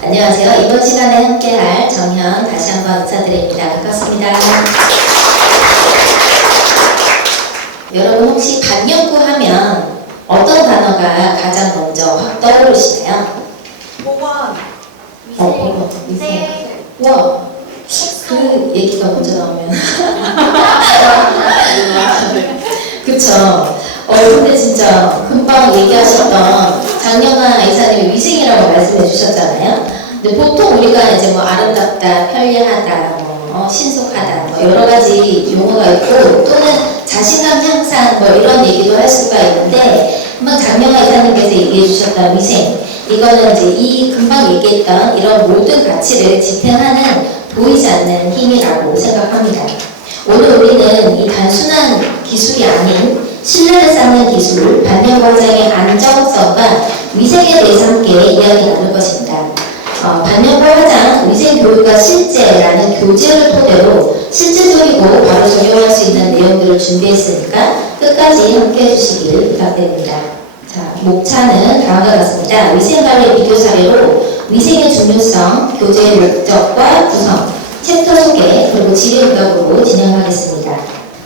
안녕하세요. 이번 시간에 함께할 정현 다시 한번 인사드립니다. 반갑습니다. 여러분 혹시 반영구 하면 어떤 단어가 가장 먼저 확 떠오르시나요? 보건, 위생. 와, 그 얘기가 먼저 나오면. 그쵸. 근데 진짜 금방 얘기하셨던 장영아 이사님이 위생이라고 말씀해 주셨잖아요. 근데 보통 우리가 이제 뭐 아름답다, 편리하다, 신속하다, 여러 가지 용어가 있고 또는 자신감 향상 이런 얘기도 할 수가 있는데 금방 장영아 이사님께서 얘기해 주셨던 위생, 이거는 이제 이 금방 얘기했던 이런 모든 가치를 지탱하는 보이지 않는 힘이라고 생각합니다. 오늘 우리는 이 단순한 기술이 아닌 신뢰를 쌓는 기술, 반려과장의 안정성과 위생에 대해서 함께 이야기 나눌 것입니다. 반려과장 위생교육과 실제라는 교재를 토대로 실질적이고 바로 적용할 수 있는 내용들을 준비했으니까 끝까지 함께 해주시길 부탁드립니다. 자, 목차는 다음과 같습니다. 위생관리 비교 사례로 위생의 중요성, 교재의 목적과 구성, 챕터 소개, 그리고 지뢰교육으로 진행하겠습니다.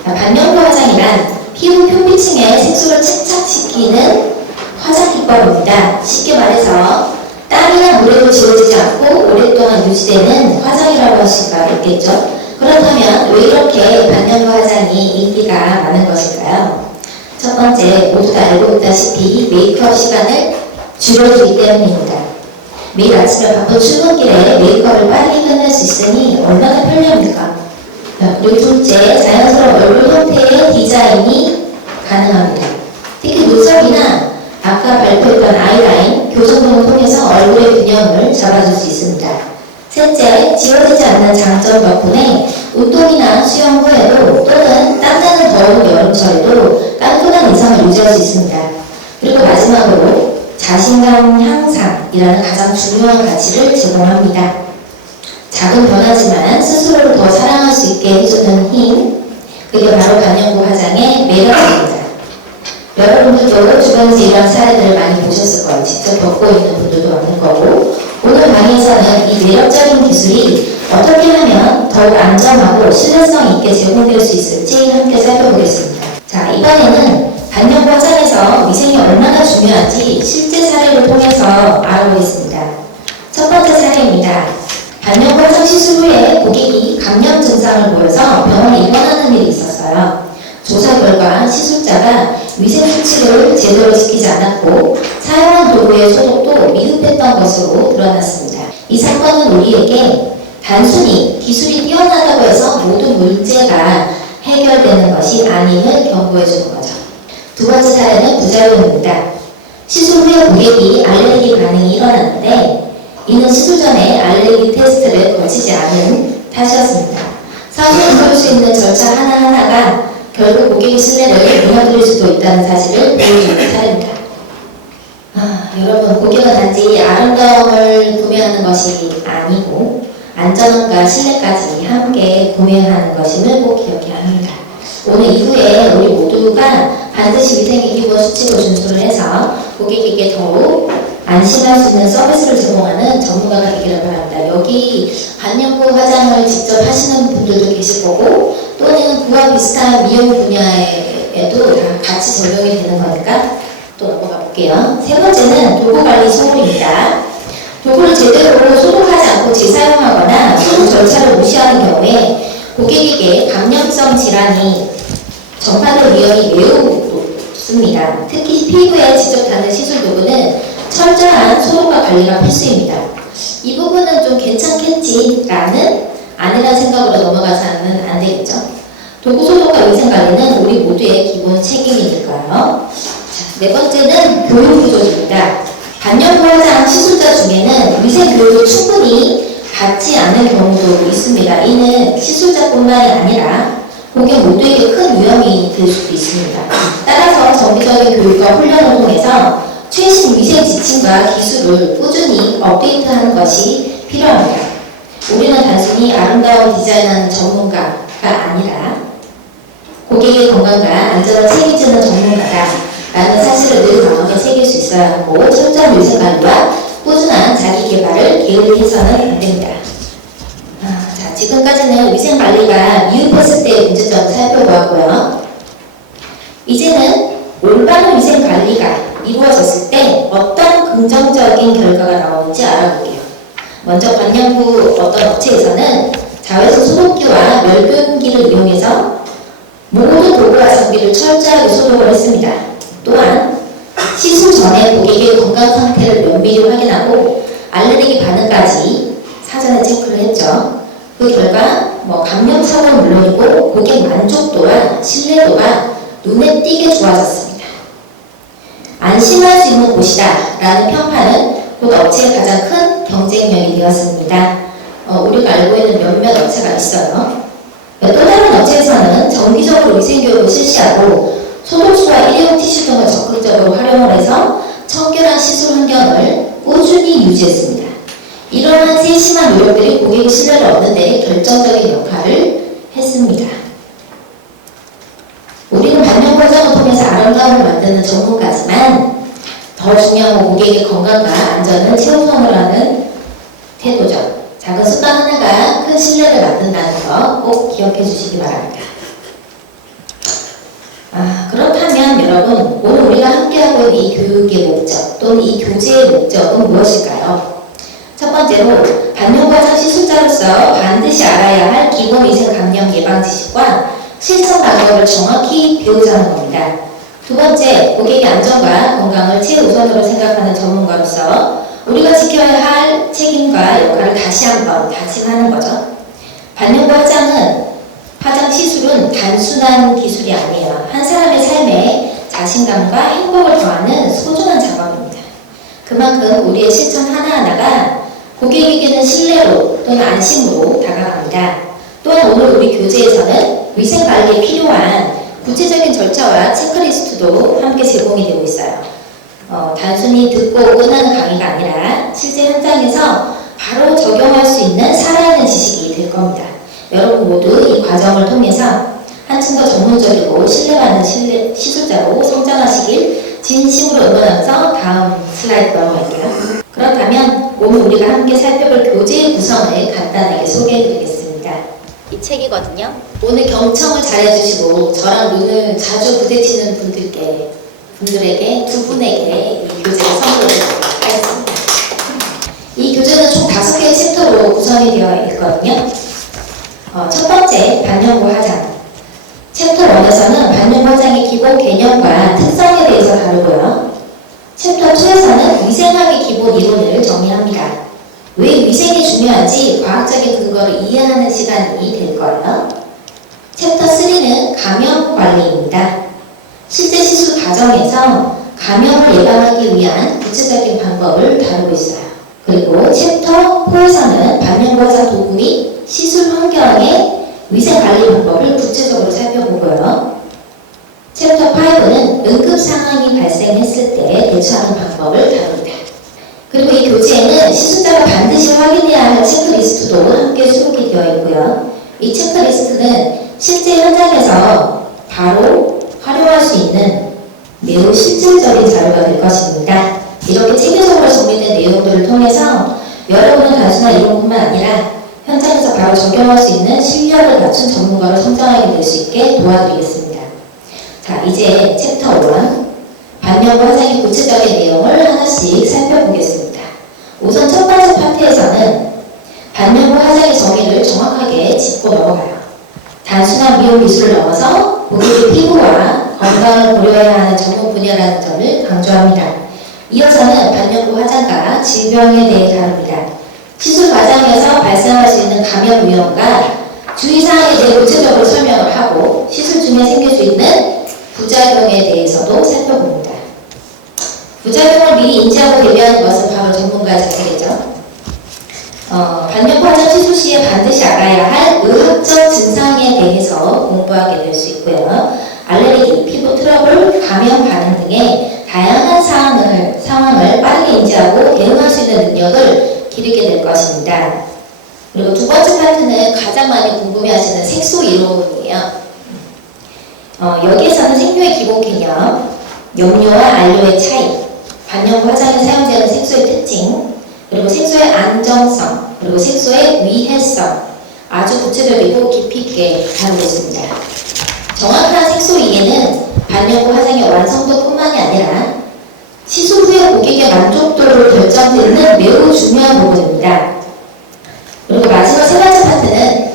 반려과장이란 피부 표피층에 색소를 착착시키는 화장 기법입니다. 쉽게 말해서 땀이나 물에도 지워지지 않고 오랫동안 유지되는 화장이라고 할 수가 있겠죠. 그렇다면 왜 이렇게 반려과 화장이 인기가 많은 것일까요? 첫 번째, 모두 다 알고 있다시피 메이크업 시간을 줄여주기 때문입니다. 매일 아침에 바쁜 출근길에 메이크업을 빨리 끝낼 수 있으니 얼마나 편리합니까? 그리고 둘째, 자연스러운 얼굴 형태의 디자인이 가능합니다. 특히 눈썹이나 아까 발표했던 아이라인, 교정 등을 통해서 얼굴의 균형을 잡아줄 수 있습니다. 셋째, 지워지지 않는 장점 덕분에 운동이나 수영 후에도 또는 땀나는 더운 여름철에도 깔끔한 인상을 유지할 수 있습니다. 그리고 마지막으로 자신감 향상이라는 가장 중요한 가치를 제공합니다. 작은 변화지만 스스로를 더 사랑할 수 있게 해주는 힘, 그게 바로 반영구 화장의 매력입니다. 여러분들도 주변에서 이런 사례들을 많이 보셨을 거예요. 직접 겪고 있는 분들도 많을 거고, 오늘 강의에서는 이 매력적인 기술이 어떻게 하면 더욱 안전하고 신뢰성 있게 제공될 수 있을지 함께 살펴보겠습니다. 자, 이번에는 반영구 화장에서 위생이 얼마나 중요한지 실제 사례를 통해서 알아보겠습니다. 첫 번째 사례입니다. 반영구 화장 시술 후에 고객이 감염 증상을 보여서 병원에 입원하는 일이 있었어요. 조사 결과 시술자가 위생 수칙을 제대로 지키지 않았고 사용한 도구의 소독도 미흡했던 것으로 드러났습니다. 이 사건은 우리에게 단순히 기술이 뛰어나다고 해서 모든 문제가 해결되는 것이 아님을 경고해 주는 거죠. 두 번째 사례는 부작용입니다. 시술 후에 고객이 알레르기 반응이 일어났는데 이는 시술 전에 알레르기 테스트를 거치지 않은 탓이었습니다. 사실 그럴 수 있는 절차 하나하나가 결국 고객의 신뢰를 무너뜨릴 수도 있다는 사실을 보여주는 사례입니다. 여러분, 고객은 단지 아름다움을 구매하는 것이 아니고 안전함과 신뢰까지 함께 구매하는 것임을 꼭 기억해야 합니다. 오늘 이후에 우리 모두가 반드시 위생의 기본 수칙을 준수를 해서 고객에게 더욱 안심할 수 있는 서비스를 제공하는 전문가가 되기를 바랍니다. 여기 반영구 화장을 직접 하시는 분들도 계실 거고 또는 그와 비슷한 미용 분야에도 다 같이 적용이 되는 거니까 또 넘어가 볼게요. 세 번째는 도구 관리 소홀입니다. 도구를 제대로 소독하지 않고 재사용하거나 소독 절차를 무시하는 경우에 고객에게 감염성 질환이 전파될 위험이 매우 높습니다. 특히 피부에 직접 닿는 시술 도구는 철저한 소독과 관리가 필수입니다. 이 부분은 좀 괜찮겠지라는 아니라는 생각으로 넘어가서는 안 되겠죠. 도구 소독과 위생 관리는 우리 모두의 기본 책임이니까요. 네 번째는 교육 부족입니다. 반영구 화장 시술자 중에는 위생 교육을 충분히 받지 않는 경우도 있습니다. 이는 시술자뿐만이 아니라 고객 모두에게 큰 위험이 될 수도 있습니다. 따라서 정기적인 교육과 훈련을 통해서 최신 위생 지침과 기술을 꾸준히 업데이트하는 것이 필요합니다. 우리는 단순히 아름다운 디자인하는 전문가가 아니라 고객의 건강과 안전을 책임지는 전문가다라는 사실을 늘 마음에 새길 수 있어야 하고 철저한 위생관리와 꾸준한 위한 자기 개발을 게으르해서는 안 됩니다. 자, 지금까지는 위생관리가 미흡했을 때의 문제점을 살펴보았고요. 이제는 올바른 위생관리가 이루어졌을 때 어떤 긍정적인 결과가 나오는지 알아볼게요. 먼저 관련부 어떤 업체에서는 자외선 소독기와 멸균기를 이용해서 모든 도구와 장비를 철저하게 소독을 했습니다. 또한 시술 전에 고객의 건강 상태를 면밀히 확인하고 알레르기 반응까지 사전에 체크를 했죠. 그 결과 감염 사고는 물론이고 고객 만족도와 신뢰도가 눈에 띄게 좋아졌습니다. 안심할 수 있는 곳이다 라는 평판은 곧 업체의 가장 큰 경쟁력이 되었습니다. 우리가 알고 있는 몇몇 업체가 있어요. 또 다른 업체에서는 정기적으로 위생교육을 실시하고 소독수와 일회용 티슈 등을 적극적으로 활용을 해서 청결한 시술 환경을 꾸준히 유지했습니다. 이러한 세심한 노력들이 고객의 신뢰를 얻는 데 결정적인 역할을 했습니다. 우리는 반영 과정을 통해서 아름다움을 만드는 전문가지만 더 중요한 건 고객의 건강과 안전을 최우선으로 하는 태도죠. 작은 습관 하나가 큰 신뢰를 만든다는 거 꼭 기억해 주시기 바랍니다. 그렇다면 여러분, 오늘 우리가 함께하고 있는 이 교육의 목적 또는 이 교재의 목적은 무엇일까요? 첫 번째로 반려과장 시술자로서 반드시 알아야 할 기본 위생 감염 예방 지식과 실천 방법을 정확히 배우자는 겁니다. 두 번째, 고객의 안전과 건강을 최우선으로 생각하는 전문가로서 우리가 지켜야 할 책임과 역할을 다시 한번 다짐하는 거죠. 반려과 화장 시술은 단순한 기술이 아니에요. 한 사람의 삶에 자신감과 행복을 더하는 소중한 작업입니다. 그만큼 우리의 실천 하나하나가 고객에게는 신뢰로 또는 안심으로 다가갑니다. 또한 오늘 우리 교재에서는 위생관리에 필요한 구체적인 절차와 체크리스트도 함께 제공이 되고 있어요. 단순히 듣고 끝나는 강의가 아니라 실제 현장에서 바로 적용할 수 있는 살아있는 지식이 될 겁니다. 여러분 모두 이 과정을 통해서 한층 더 전문적이고 신뢰받는 시술자로 성장하시길 진심으로 응원하면서 다음 슬라이드 넘어갈게요. 그렇다면 오늘 우리가 함께 살펴볼 교재의 구성을 간단하게 소개해드리겠습니다. 이 책이거든요. 오늘 경청을 잘해주시고 저랑 눈을 자주 부딪히는 분들에게 두 분에게 이 교재를 선물해드리도록 하겠습니다. 이 교재는 총 5개의 챕터로 구성이 되어 있거든요. 첫 번째, 반려구 화장. 챕터 1에서는 반려구 화장의 기본 개념과 특성에 대해서 다루고요. 챕터 2에서는 위생학의 기본 이론을 정리합니다. 왜 위생이 중요한지 과학적인 근거를 이해하는 시간이 될 거예요. 챕터 3는 감염 관리입니다. 실제 시술 과정에서 감염을 예방하기 위한 구체적인 방법을 다루고 있어요. 그리고 챕터 4에서는 반려구 화장 도구 및 시술 환경의 위생관리 방법을 구체적으로 살펴보고요. 챕터 5는 응급 상황이 발생했을 때 대처하는 방법을 다룹니다. 그리고 이 교재에는 시술자가 반드시 확인해야 할 체크리스트도 함께 수록이 되어 있고요. 이 체크리스트는 실제 현장에서 바로 활용할 수 있는 매우 실질적인 자료가 될 것입니다. 이렇게 체계적으로 정리된 내용들을 통해서 여러분은 단순한 이론뿐만 아니라 현장에서 바로 적용할 수 있는 실력을 갖춘 전문가로 성장하게 될 수 있게 도와드리겠습니다. 자, 이제 챕터 1 반려구 화장의 구체적인 내용을 하나씩 살펴보겠습니다. 우선 첫 번째 파트에서는 반려구 화장의 정의를 정확하게 짚고 넘어가요. 단순한 미용 기술을 넘어서 고객의 피부와 건강을 고려해야 하는 전문 분야라는 점을 강조합니다. 이어서는 반려구 화장과 질병에 대해 다룹니다. 시술 과정에서 발생할 수 있는 감염 위험과 주의사항에 대해 구체적으로 설명을 하고 시술 중에 생길 수 있는 부작용에 대해서도 살펴봅니다. 부작용을 미리 인지하고 대비하는 것은 바로 전문가의 자세죠. 반려구 화장 시술 시에 반드시 알아야 할 의학적 증상에 대해서 공부하게 될 수 있고요. 알레르기, 피부 트러블, 감염 반응 등의 다양한 상황을 빠르게 인지하고 대응할 수 있는 능력을 기르게 될 것입니다. 그리고 두 번째 파트는 가장 많이 궁금해하시는 색소 이론이에요. 여기에서는 생료의 기본 개념, 염료와 안료의 차이, 반려구 화장에 사용되는 색소의 특징, 그리고 색소의 안정성, 그리고 색소의 위해성, 아주 구체적이고 깊이 있게 다루겠습니다. 정확한 색소 이해는 반영구 화장의 완성도뿐만이 아니라 시술 후의 고객의 만족도를 결정짓는 매우 중요한 부분입니다. 그리고 마지막 세 번째 파트는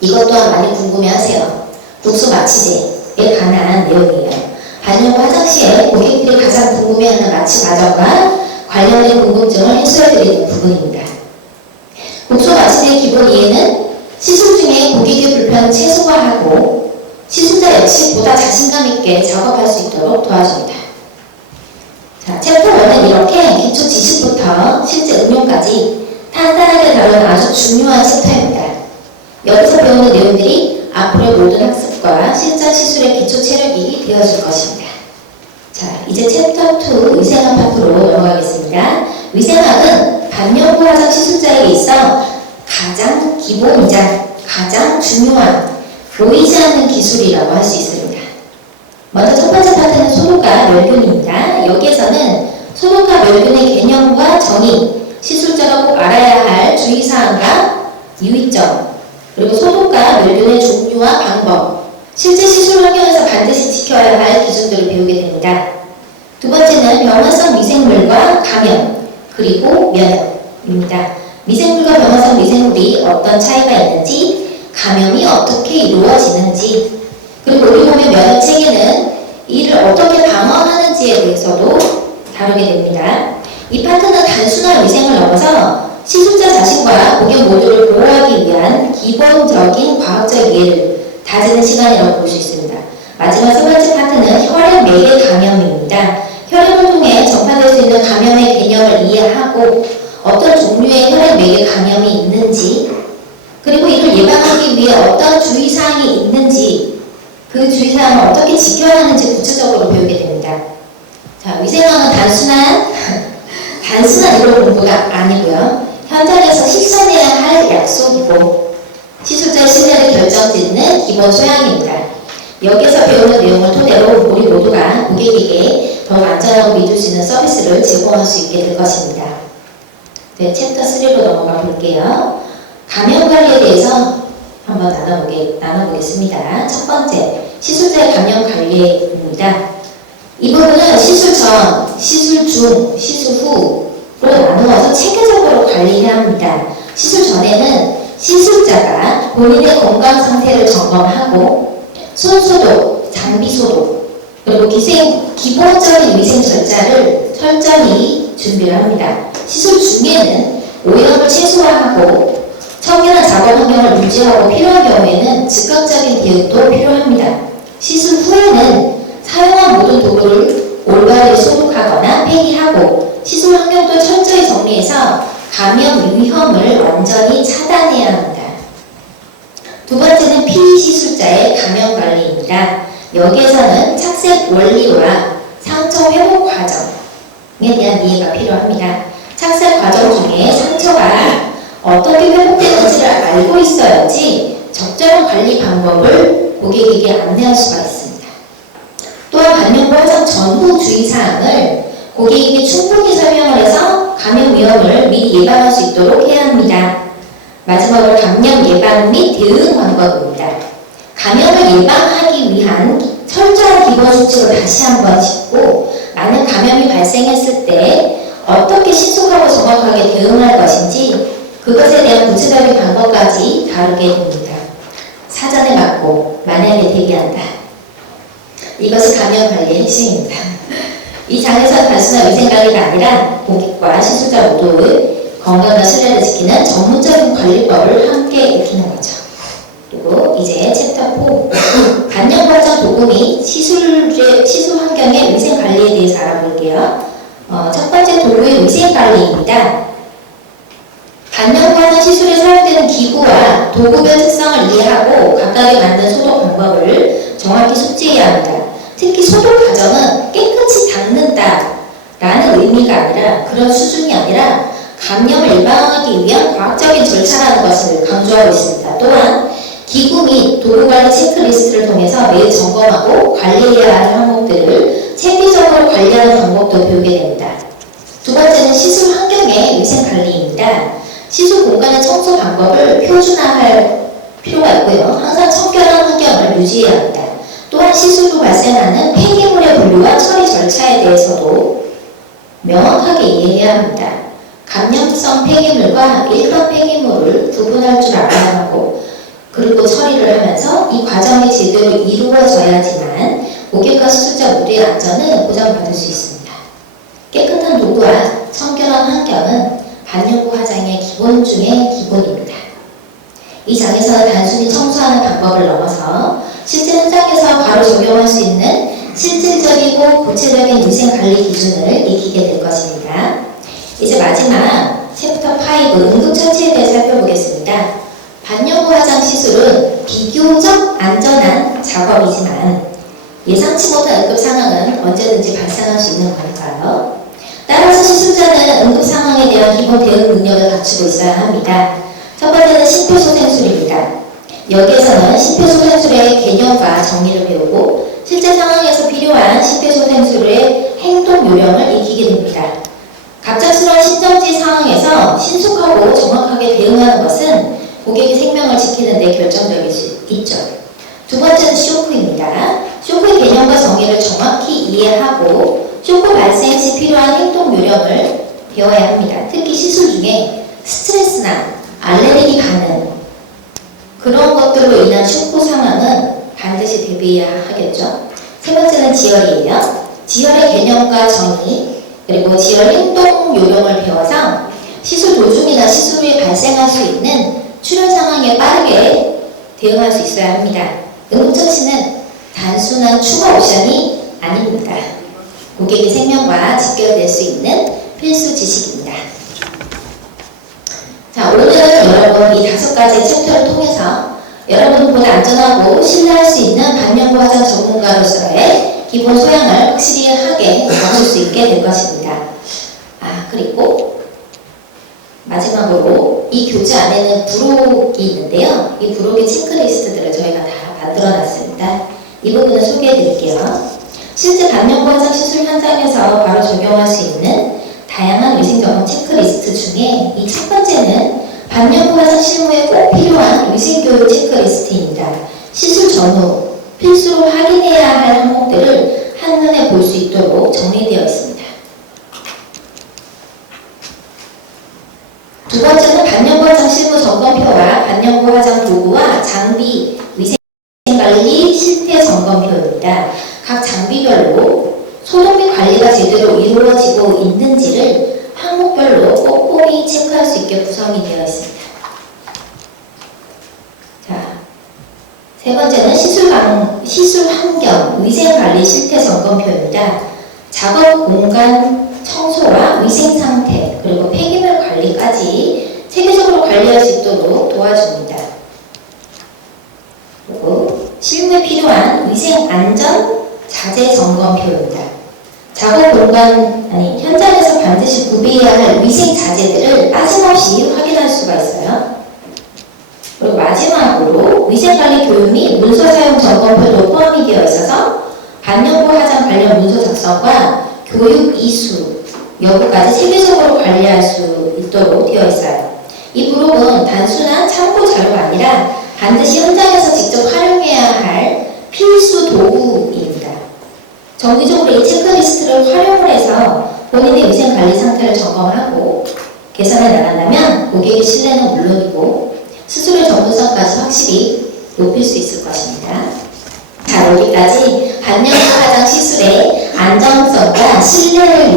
이것 또한 많이 궁금해하세요. 국소 마취제에 관한 내용이에요. 반영구 화장 시에 고객들이 가장 궁금해하는 마취 과정과 관련된 궁금증을 해소해드리는 부분입니다. 국소 마취제의 기본 이해는 시술 중에 고객의 불편을 최소화하고 시술자 역시 보다 자신감 있게 작업할 수 있도록 도와줍니다. 자, 챕터 1은 이렇게 기초 지식부터 실제 응용까지 탄탄하게 다루는 아주 중요한 챕터입니다. 여기서 배우는 내용들이 앞으로의 모든 학습과 실전 시술의 기초 체력이 되어줄 것입니다. 자, 이제 챕터 2 위생학 파트로 넘어가겠습니다. 위생학은 반영구 화장 시술자에게 있어 가장 기본이자 가장 중요한 보이지 않는 기술이라고 할 수 있습니다. 먼저 첫 번째 파트는 소독과 멸균입니다. 여기에서는 소독과 멸균의 개념과 정의, 시술자가 꼭 알아야 할 주의사항과 유의점, 그리고 소독과 멸균의 종류와 방법, 실제 시술 환경에서 반드시 지켜야 할 기준들을 배우게 됩니다. 두 번째는 병원성 미생물과 감염, 그리고 면역입니다. 미생물과 병원성 미생물이 어떤 차이가 있는지, 감염이 어떻게 이루어지는지, 그리고 우리 몸의 면역 체계는 이를 어떻게 방어하는지에 대해서도 다루게 됩니다. 이 파트는 단순한 위생을 넘어서 시술자 자신과 고객 모두를 보호하기 위한 기본적인 과학적 이해를 다지는 시간이라고 볼 수 있습니다. 마지막 세 번째 파트는 혈액 매개 감염입니다. 혈액을 통해 전파될 수 있는 감염의 개념을 이해하고 어떤 종류의 혈액 매개 감염이 있는지, 그리고 이를 예방하기 위해 어떤 주의사항이 있는지, 그 주의사항을 어떻게 지켜야 하는지 구체적으로 배우게 됩니다. 자, 위생학은 단순한 이론 공부가 아니고요. 현장에서 실천해야 할 약속이고 시술자의 신뢰를 결정짓는 기본 소양입니다. 여기서 배우는 내용을 토대로 우리 모두가 고객에게 더욱 안전하고 믿을 수 있는 서비스를 제공할 수 있게 될 것입니다. 네, 챕터 3로 넘어가 볼게요. 감염 관리에 대해서 한번 나눠보겠습니다. 첫 번째, 시술자의 감염 관리입니다. 이 부분은 시술 전, 시술 중, 시술 후로 나누어서 체계적으로 관리해야 합니다. 시술 전에는 시술자가 본인의 건강 상태를 점검하고 손 소독, 장비 소독, 그리고 기본적인 위생 절차를 철저히 준비를 합니다. 시술 중에는 오염을 최소화하고 청결한 작업 환경을 유지하고 필요한 경우에는 즉각적인 대응도 필요합니다. 시술 후에는 사용한 모든 도구를 올바르게 소독하거나 폐기하고 시술 환경도 철저히 정리해서 감염 위험을 완전히 차단해야 합니다. 두 번째는 피시술자의 감염 관리입니다. 여기에서는 착색 원리와 상처 회복 과정에 대한 이해가 필요합니다. 착색 과정 중에 상처가 어떻게 회복되는지를 알고 있어야지 적절한 관리 방법을 고객에게 안내할 수가 있습니다. 또한 반영구 화장 전후 주의사항을 고객에게 충분히 설명을 해서 감염 위험을 미리 예방할 수 있도록 해야 합니다. 마지막으로 감염 예방 및 대응 방법입니다. 감염을 예방하기 위한 철저한 기본 수칙을 다시 한번 짚고 만약 감염이 발생했을 때 어떻게 신속하고 정확하게 대응할 것인지 그것에 대한 구체적인 방법까지 다루게 됩니다. 사전에 맞고 만약에 대비한다. 이것이 감염 관리의 핵심입니다. 이 장에서 단순한 위생관리가 아니라 고객과 시술자 모두의 건강과 신뢰를 지키는 전문적인 관리법을 함께 익히는 거죠. 그리고 이제 챕터 4 반영구 화장 도구 및 시술 환경의 위생관리에 대해서 알아볼게요. 첫 번째 도구의 위생관리입니다. 반영구 화장 시술에 사용되는 기구와 도구별 특성을 이해하고 각각에 맞는 소독 방법을 정확히 숙지해야 합니다. 특히 소독 과정은 깨끗이 닦는다라는 의미가 아니라 그런 수준이 아니라 감염을 예방하기 위한 과학적인 절차라는 것을 강조하고 있습니다. 또한 기구 및 도구 관리 체크리스트를 통해서 매일 점검하고 관리해야 할 항목들을 체계적으로 관리하는 방법도 배우게 됩니다. 두 번째는 시술 환경의 위생 관리입니다. 시술 공간의 청소 방법을 표준화할 필요가 있고요. 항상 청결한 환경을 유지해야 합니다. 또한 시술 후 발생하는 폐기물의 분류와 처리 절차에 대해서도 명확하게 이해해야 합니다. 감염성 폐기물과 일반 폐기물을 구분할 줄 알아야 하고, 그리고 처리를 하면서 이 과정이 제대로 이루어져야지만 고객과 시술자 모두의 안전을 보장받을 수 있습니다. 깨끗한 도구와 청결한 환경은 반려구 화장의 기본 중의 기본입니다. 이 장에서는 단순히 청소하는 방법을 넘어서 실제 현장에서 바로 적용할 수 있는 실질적이고 구체적인 위생관리 기준을 익히게 될 것입니다. 이제 마지막 챕터 5 응급처치에 대해 살펴보겠습니다. 반려구 화장 시술은 비교적 안전한 작업이지만 예상치 못한 응급 상황은 언제든지 발생할 수 있는 거니까요. 따라서 시술자는 응급 상황에 대한 기본 대응 능력을 갖추고 있어야 합니다. 첫 번째는 심폐소생술입니다. 여기에서는 심폐소생술의 개념과 정의를 배우고 실제 상황에서 필요한 심폐소생술의 행동 요령을 익히게 됩니다. 갑작스러운 신정지 상황에서 신속하고 정확하게 대응하는 것은 고객의 생명을 지키는 데 결정적일 수 있죠. 두 번째는 쇼크입니다. 쇼크의 개념과 정의를 정확히 이해하고 쇼크 발생 시 필요한 행동 요령을 배워야 합니다. 특히 시술 중에 스트레스나 알레르기 반응, 그런 것들로 인한 쇼크 상황은 반드시 대비해야 하겠죠. 세 번째는 지혈이에요. 지혈의 개념과 정의, 그리고 지혈 행동 요령을 배워서 시술 도중이나 시술 후에 발생할 수 있는 출혈 상황에 빠르게 대응할 수 있어야 합니다. 응급처치는 단순한 추가 옵션이 아닙니다. 고객의 생명과 직결될 수 있는 필수 지식입니다. 자, 오늘 여러분 이 5가지 챕터를 통해서 여러분은 보다 안전하고 신뢰할 수 있는 반려구 화장 전문가로서의 기본 소양을 확실하게 갖출 수 있게 될 것입니다. 그리고 마지막으로 이 교재 안에는 부록이 있는데요. 이 부록의 체크리스트들을 저희가 다 만들어 놨습니다. 이 부분을 소개해 드릴게요. 실제 반려구 화장 시술 현장에서 바로 적용할 수 있는 다양한 위생점검 체크리스트 중에 이 첫 번째는 반려구 화장 실무에 꼭 필요한 위생교육 체크리스트입니다. 시술 전후 필수로 확인해야 할 항목들을 한눈에 볼 수 있도록 정리되어 있습니다. 두 번째는 반려구 화장 실무 점검표와 반려구 화장 도구와 장비 위생관리 실태 점검표입니다. 각 장비별로 소독 및 관리가 제대로 이루어지고 있는지를 항목별로 꼼꼼히 체크할 수 있게 구성이 되어 있습니다. 자, 세 번째는 시술 환경 위생관리 실태 점검표입니다. 작업 공간 청소와 위생 상태, 그리고 폐기물 관리까지 체계적으로 관리할 수 있도록 도와줍니다. 그리고 실무에 필요한 위생 안전 자재 점검표입니다. 작업 공간, 현장에서 반드시 구비해야 할 위생 자재들을 빠짐없이 확인할 수가 있어요. 그리고 마지막으로 위생관리 교육 및 문서 사용 점검표도 포함이 되어 있어서 반려구 화장 관련 문서 작성과 교육 이수 여부까지 체계적으로 관리할 수 있도록 되어 있어요. 이 부록은 단순한 참고 자료가 아니라 반드시 현장에서 직접 활용해야 할 필수 도구입니다. 정기적으로 이 체크리스트를 활용을 해서 본인의 위생관리 상태를 점검하고 개선해 나간다면 고객의 신뢰는 물론이고 수술의 전문성까지 확실히 높일 수 있을 것입니다. 자, 여기까지 반려구 화장 시술의 안정성과 신뢰를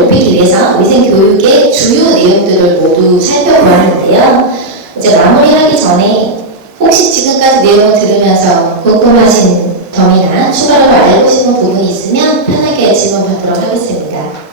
높이기 위해서 위생교육의 주요 내용들을 모두 살펴보았는데요. 이제 마무리하기 전에 혹시 지금까지 내용을 들으면서 궁금하신 점이나 추가로 알고 싶은 부분이 있으면 편하게 질문 받도록 하겠습니다.